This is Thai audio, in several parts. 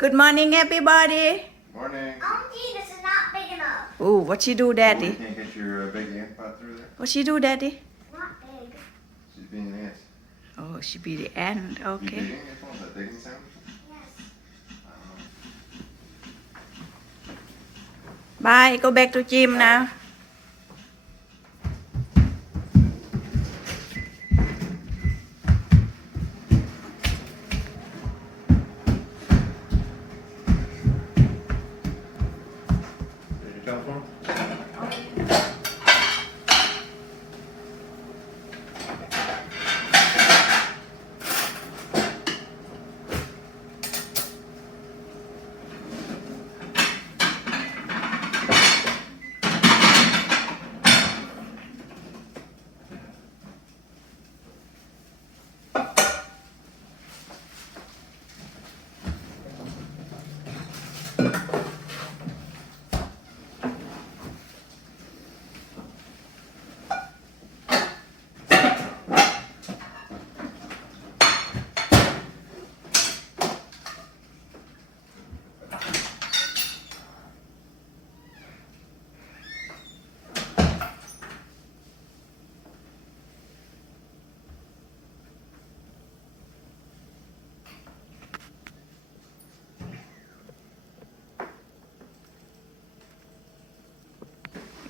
Good morning, everybody. Morning. Auntie, this is not big enough. Oh, what she do, Daddy? You can't get your uh, big ant pot through there? What she do, Daddy? Not big. She's being an ant. Oh, she be the ant. You Okay. digging it? That digging sound? Yes. I don't know. Bye. Go back to gym now.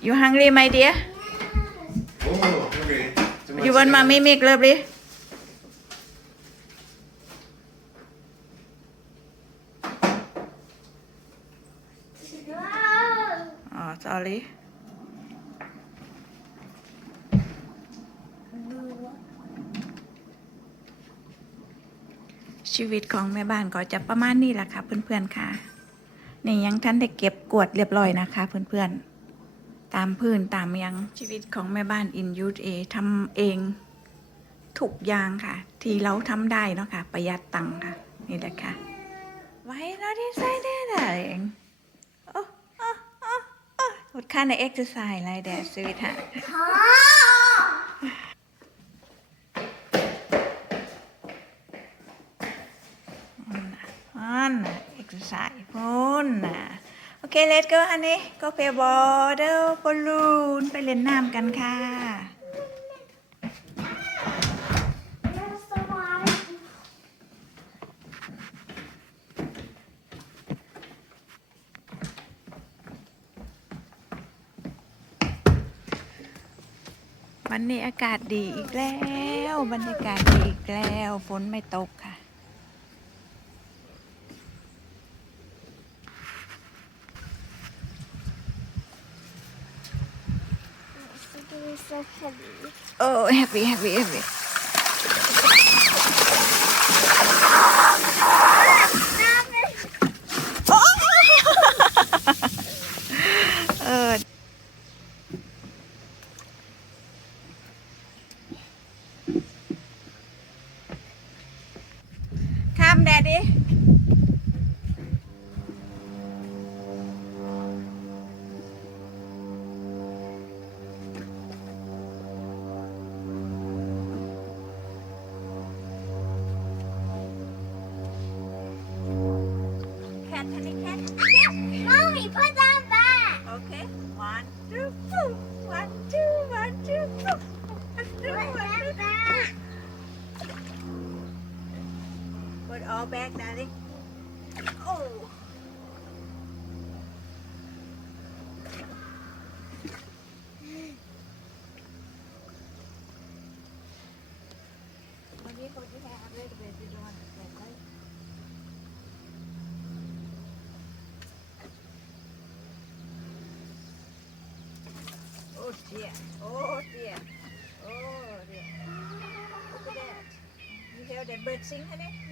You hungry, my dear? Oh, okay. Too much You want mommy make lovely? Oh sorry. ชีวิตของแม่บ้านก็จะประมาณนี้แหละค่ะเพื่อนๆค่ะ นี่ยังท่านได้เก็บกวดเรียบร้อยนะคะเพื่อนๆ ตามพื้นตามยังชีวิตของแม่บ้านอินยูทเอทำเองถูกอย่างค่ะ ที่เราทำได้เนาะค่ะ ประหยัดตังค์ค่ะ นี่แหละค่ะ ไว้เราดีไซน์ได้แต่เองโอ้โอ้โอ้โอ้ลดค่าในเอ็กซ์ไซส์ไรแดดสวิตฮะ อันน่ะ exercise พุ่นน่ะ โอเค let's go อันนี้ go play water balloon ไปเล่นน้ำกันค่ะ วันนี้อากาศดีอีกแล้ว บรรยากาศดีอีกแล้ว ฝนไม่ตกค่ะ It is so heavy. Oh, heavy, heavy, heavy. Come, Daddy. One, two, two. One, two, one, two, two. One, Put one, that two. back. Put all back, darling. Oh. Bread same है ना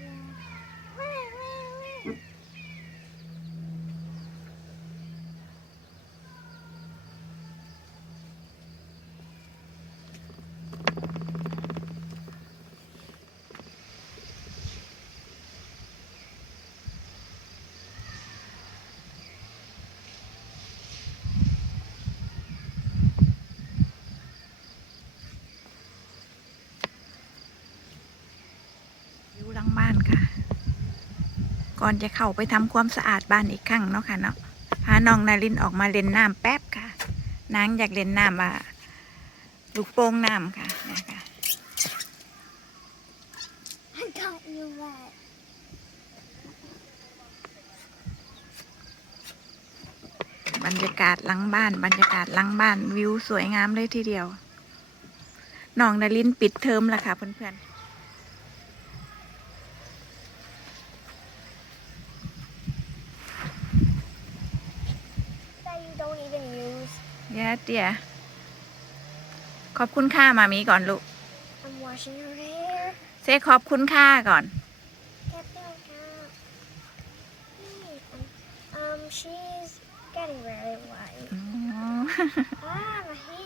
ก่อนจะเข้าไปทำความสะอาดบ้านอีกครั้งเนาะค่ะเนาะพาน้องนารินออกมาเล่นน้ำแป๊บค่ะ นางอยากเล่นน้ำอะลูกโป่งน้ำค่ะเนี่ยค่ะ I got you wet. บรรยากาศหลังบ้าน บรรยากาศหลังบ้านวิวสวยงามเลยทีเดียวน้องนารินปิดเทอมแล้วค่ะเพื่อน That you don't even use. ๆเดี๋ ยวเดี๋ยวขอบคุณค่ามามีก่อนลูก I'm washing her hair. เซขอบคุณค่าก่อน Get back up. Hey, um, um, she's getting very white. อ๋อ Ah, my hand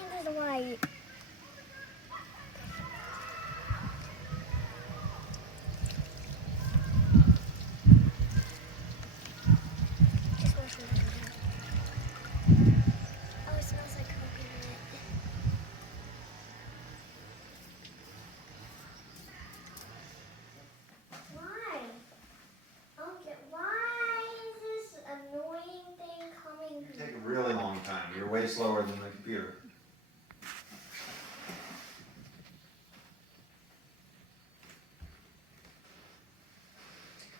way slower than the computer.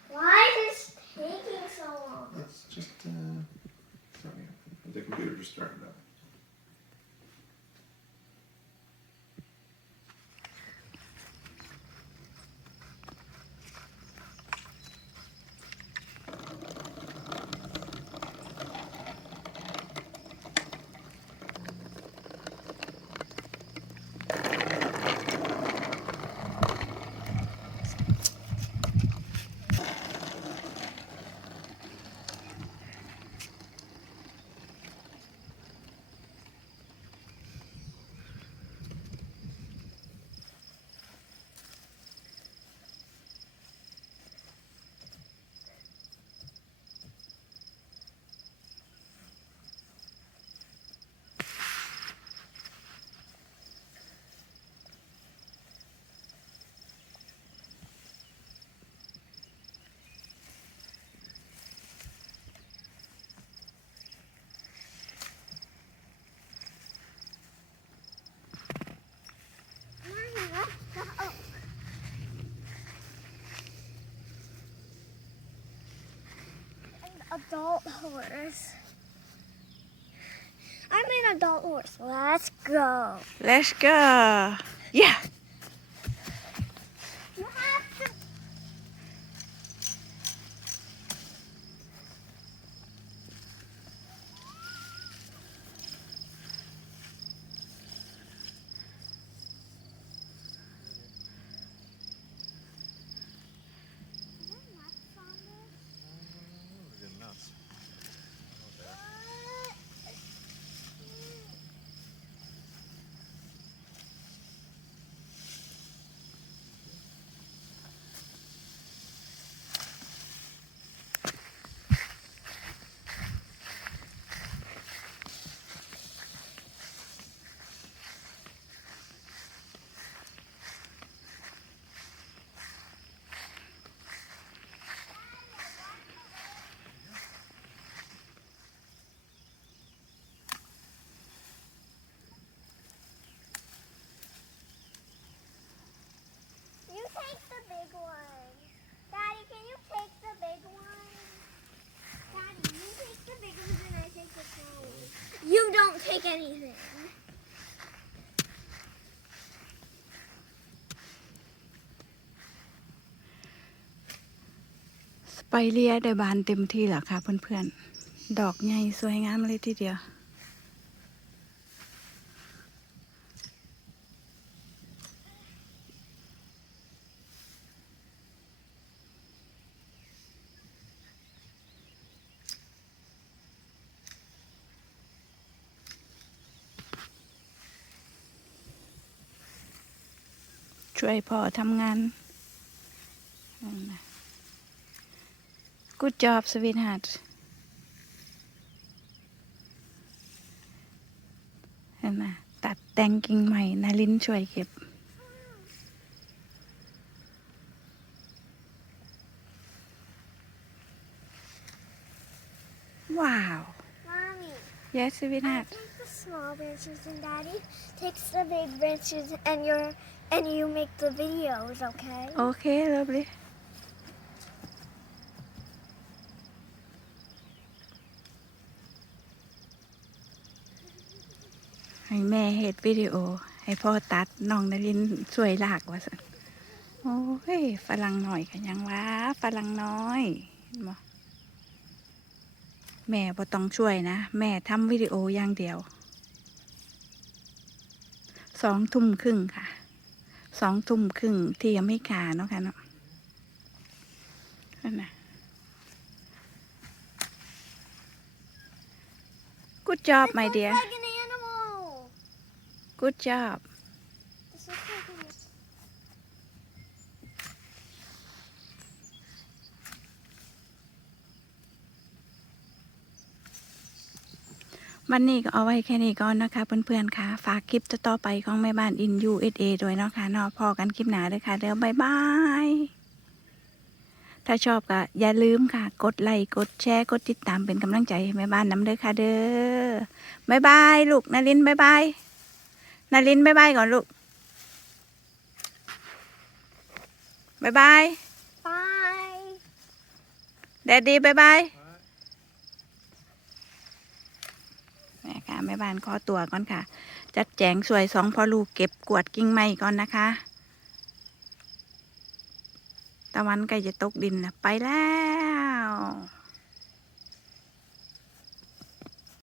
Why is this taking so long? It's just uh, starting up. The computer just started up. Mommy, let's go. An adult horse. I'm an adult horse. Let's go. Let's go yeah don't take anything. สไปเรียได้บานเต็มที่แล้วค่ะเพื่อนๆ ดอกใหญ่สวยงามเลยทีเดียว ช่วยพ่อทำงานนั่นนะ Good job sweetheart เห็นไหมตัดแต่งกิ่งใหม่นาลินช่วยเก็บ Mommy, Wow. Mommy, Yes, I sweetheart. Small branches and daddy takes the big branches and you and you make the videos, okay? Okay, lovely. ให้แม่เฮ็ดวิดีโอ ให้พ่อตัดน้องนรินช่วยลากว่าสันโอ้ยฝรั่งหน่อยกันยังวะฝรั่งน้อยแม่พอต้องช่วยนะ แม่ทำวิดีโออย่างเดียว สองทุ่มครึ่งค่ะ สองทุ่มครึ่งที่ยังไม่ขาเนาะค่ะเนาะนั่นนะกูจอบ my dear good job วันนี้ก็เอาไว้แค่นี้ก่อนนะคะเพื่อนๆค่ะ ฝากคลิปต่อๆไปของแม่บ้าน in USA ด้วยเนาะค่ะเนาะพอกันคลิปหนาเลยค่ะเดี๋ยวบายบายถ้าชอบก็อย่าลืมค่ะ กดไลค์กดแชร์กดติดตามเป็นกำลังใจให้แม่บ้านน้ำเด้อค่ะเด้อบายบายลูกนารินบายบายนารินบายบายก่อนลูกบายบาย Bye. แดดดี้บายบาย แม่ค่ะแม่บ้านขอตัวก่อนค่ะ จัดแจงสวยสองพอลูกเก็บกวดกิ่งไม้ก่อนนะคะ ตะวันใกล้จะตกดินแล้วไปแล้ว